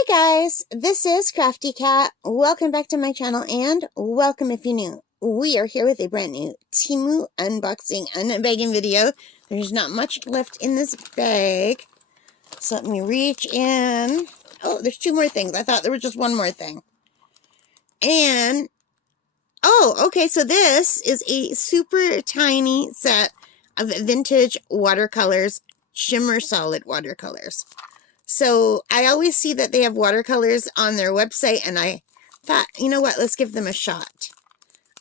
Hi guys, this is Crafty Cat. Welcome back to my channel and welcome if you're new. We are here with a brand new Temu unboxing and unbagging video. There's not much left in this bag. So let me reach in. Oh, there's two more things. I thought there was just one more thing. And, oh, okay, so this is a super tiny set of vintage watercolors, shimmer solid watercolors. So I always see that they have watercolors on their website, and I thought, you know what, let's give them a shot.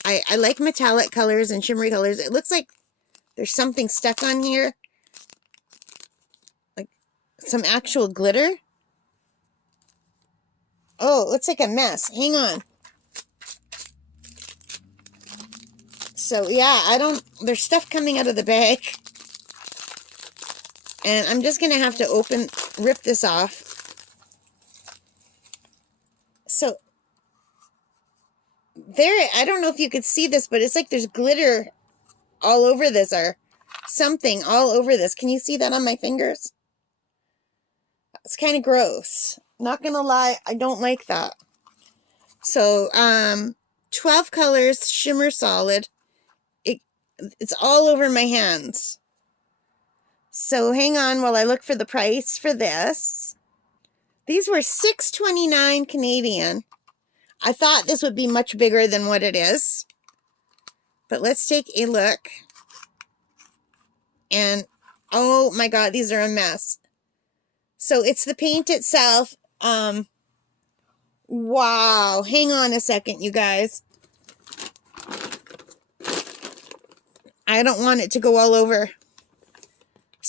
I like metallic colors and shimmery colors. It looks like there's something stuck on here, like some actual glitter. Oh, it looks like a mess. Hang on. So yeah, there's stuff coming out of the bag. And I'm just going to have to rip this off. So, there, I don't know if you could see this, but it's like there's glitter all over this, or something all over this. Can you see that on my fingers? It's kind of gross. Not going to lie, I don't like that. So, 12 colors, shimmer solid. It's all over my hands. So hang on while I look for the price for this. These were $6.29 Canadian. I thought this would be much bigger than what it is. But let's take a look. And, oh my God, these are a mess. So it's the paint itself. Wow. Hang on a second, you guys. I don't want it to go all over.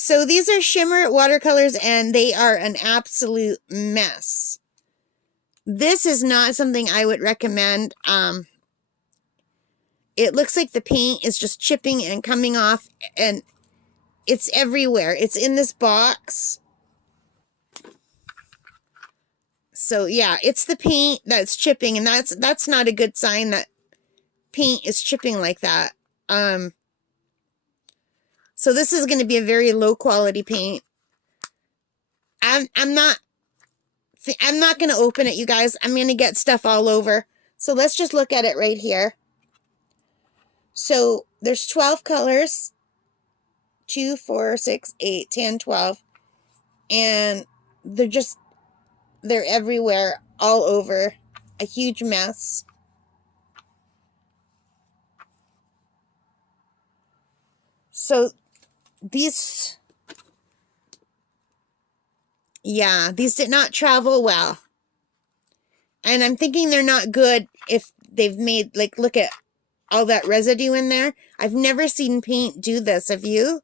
So these are shimmer watercolors, and they are an absolute mess. This is not something I would recommend. It looks like the paint is just chipping and coming off, and it's everywhere. It's in this box. So yeah, it's the paint that's chipping, and that's not a good sign that paint is chipping like that. So this is going to be a very low quality paint. I'm not going to open it, you guys. I'm going to get stuff all over. So let's just look at it right here. So there's 12 colors. 2, 4, 6, 8, 10, 12. And they're everywhere, all over. A huge mess. So these did not travel well. And I'm thinking they're not good if they've made, like, look at all that residue in there. I've never seen paint do this. Have you?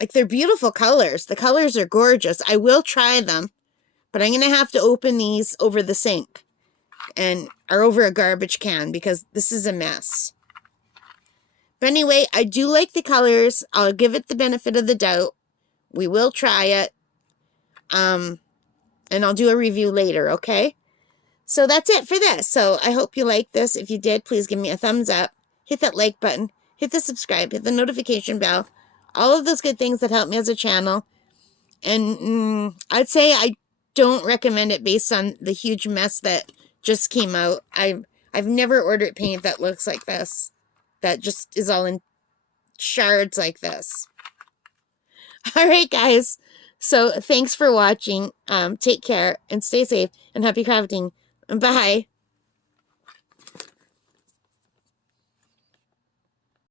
Like, they're beautiful colors. The colors are gorgeous. I will try them, but I'm going to have to open these over the sink or over a garbage can, because this is a mess. But anyway, I do like the colors. I'll give it the benefit of the doubt. We will try it. And I'll do a review later, okay? So that's it for this. So I hope you like this. If you did, please give me a thumbs up. Hit that like button. Hit the subscribe. Hit the notification bell. All of those good things that help me as a channel. And I'd say I don't recommend it based on the huge mess that just came out. I've never ordered paint that looks like this. That just is all in shards like this. All right, guys. So thanks for watching. Take care and stay safe and happy crafting. Bye.